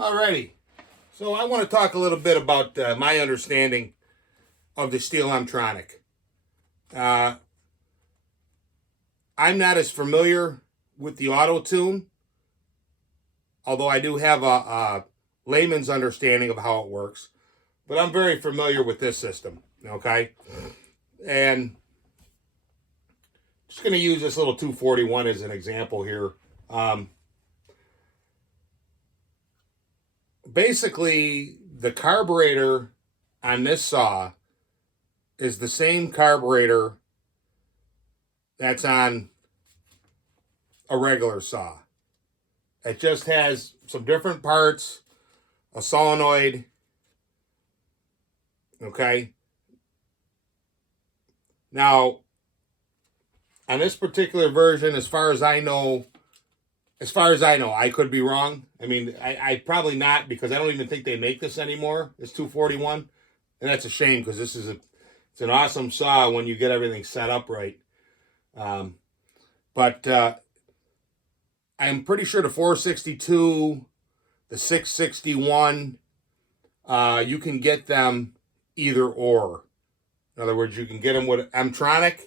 Alrighty, so I want to talk a little bit about my understanding of the STIHL mtronic. I'm not as familiar with the auto tune, although I do have a layman's understanding of how it works. But I'm very familiar with this system, okay? And just going to use this little 241 as an example here. Basically, the carburetor on this saw is the same carburetor that's on a regular saw. It just has some different parts, a solenoid, okay? Now, on this particular version, as far as I know, I could be wrong. I mean, I probably not, because I don't even think they make this anymore. It's 241, and that's a shame, because this is it's an awesome saw when you get everything set up right. But I'm pretty sure the 462, the 661, you can get them either or. In other words, you can get them with mtronic,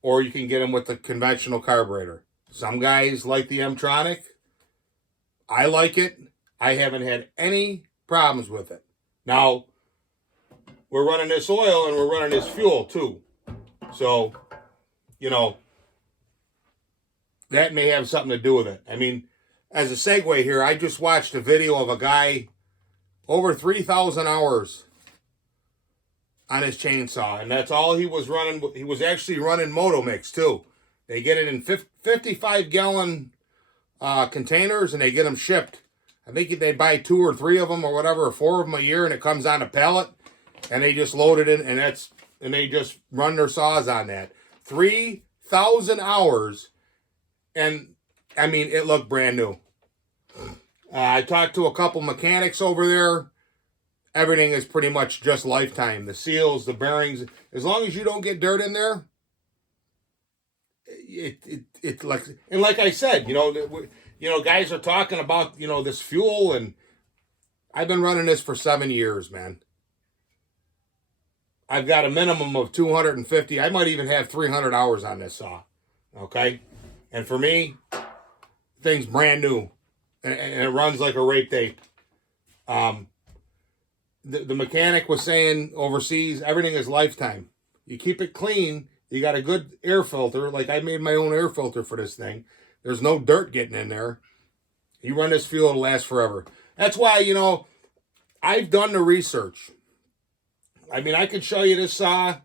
or you can get them with the conventional carburetor. Some guys like the mtronic. I like it. I haven't had any problems with it. Now, we're running this oil and we're running this fuel too. So, that may have something to do with it. I mean, as a segue here, I just watched a video of a guy over 3,000 hours on his chainsaw, and that's all he was running. He was actually running Moto Mix too. They get it in 55-gallon containers, and they get them shipped. I think they buy 2 or 3 of them or whatever, or 4 of them a year, and it comes on a pallet, and they just load it in, and they just run their saws on that. 3,000 hours, and I mean, it looked brand new. I talked to a couple mechanics over there. Everything is pretty much just lifetime. The seals, the bearings, as long as you don't get dirt in there, it like, and like I said, guys are talking about, this fuel, and I've been running this for 7 years, man. I've got a minimum of 250. I might even have 300 hours on this saw. Okay. And for me, thing's brand new, and it runs like a rape tape. The mechanic was saying overseas, everything is lifetime. You keep it clean. You got a good air filter. Like, I made my own air filter for this thing. There's no dirt getting in there. You run this fuel, it'll last forever. That's why, I've done the research. I mean, I can show you this saw.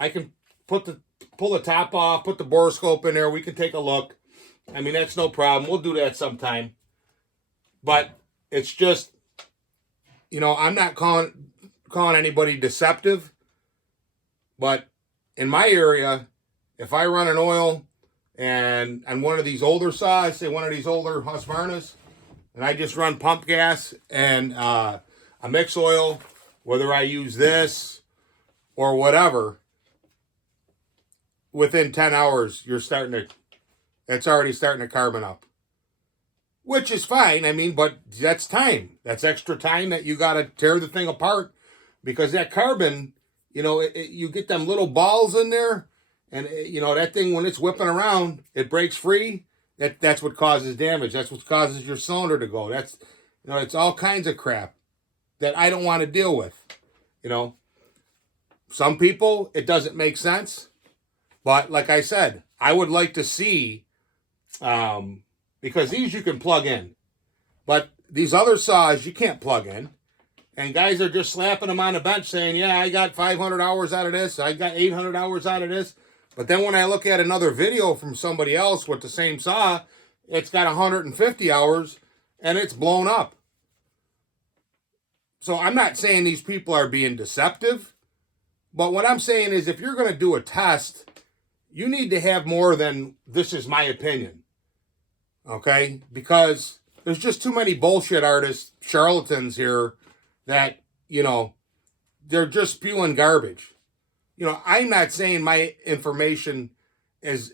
I can pull the top off, put the borescope in there. We can take a look. I mean, that's no problem. We'll do that sometime. But it's just, I'm not calling anybody deceptive. But in my area, if I run an oil and on one of these older saws, say one of these older Husqvarnas, and I just run pump gas and a mix oil, whether I use this or whatever, within 10 hours, it's already starting to carbon up. Which is fine, I mean, but that's time. That's extra time that you got to tear the thing apart, because that carbon, you get them little balls in there, and, that thing, when it's whipping around, it breaks free. That's what causes damage. That's what causes your cylinder to go. That's, it's all kinds of crap that I don't want to deal with. Some people, it doesn't make sense. But like I said, I would like to see, because these you can plug in. But these other saws, you can't plug in. And guys are just slapping them on the bench saying, yeah, I got 500 hours out of this. I got 800 hours out of this. But then when I look at another video from somebody else with the same saw, it's got 150 hours and it's blown up. So I'm not saying these people are being deceptive. But what I'm saying is, if you're going to do a test, you need to have more than, this is my opinion. Okay? Because there's just too many bullshit artists, charlatans here, that, they're just spewing garbage. I'm not saying my information is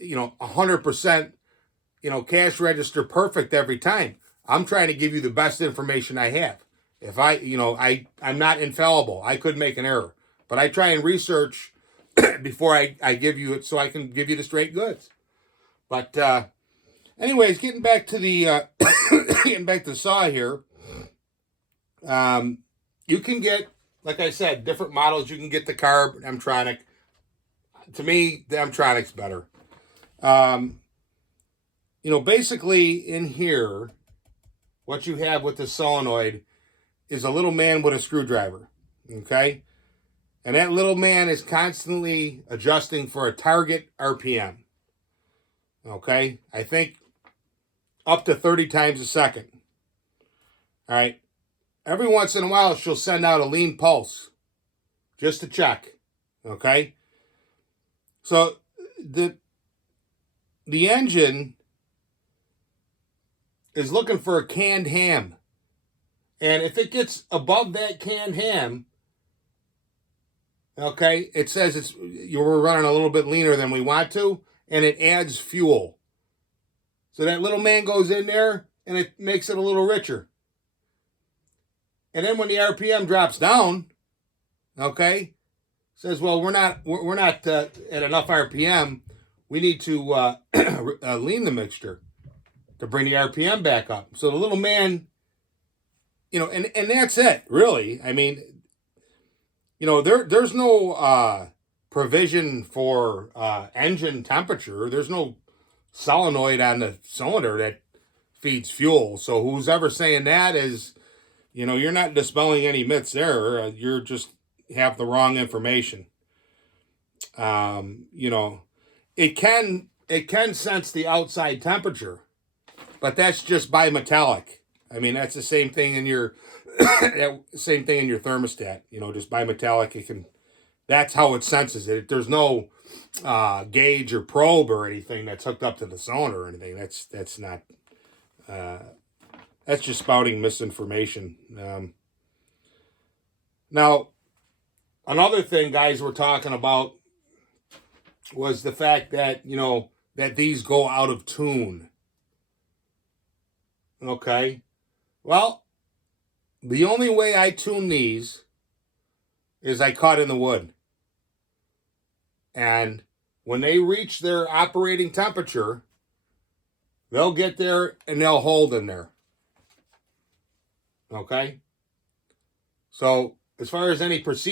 100%, cash register perfect every time. I'm trying to give you the best information I have. If I'm not infallible. I could make an error. But I try and research before I give you it so I can give you the straight goods. But anyways, getting back to the getting back to the saw here. You can get, like I said, different models. You can get the carb, mtronic. To me, the mtronic's better. Basically in here, what you have with the solenoid is a little man with a screwdriver, okay? And that little man is constantly adjusting for a target RPM, okay? I think up to 30 times a second, all right? Every once in a while, she'll send out a lean pulse just to check, okay? So the engine is looking for a canned ham. And if it gets above that canned ham, okay, it says we're running a little bit leaner than we want to, and it adds fuel. So that little man goes in there, and it makes it a little richer. And then when the RPM drops down, okay, says, well, we're not at enough RPM. We need to lean the mixture to bring the RPM back up. So the little man, and that's it, really. I mean, there's no provision for engine temperature. There's no solenoid on the cylinder that feeds fuel. So who's ever saying that is, you're not dispelling any myths there. You're just have the wrong information. It can sense the outside temperature, but that's just bimetallic. I mean, that's the same thing in your thermostat. Just bimetallic. It can. That's how it senses it. There's no gauge or probe or anything that's hooked up to the cylinder or anything. That's not. That's just spouting misinformation. Now, another thing guys were talking about was the fact that, that these go out of tune. Okay. Well, the only way I tune these is I cut in the wood. And when they reach their operating temperature, they'll get there and they'll hold in there. Okay? So, as far as any procedure,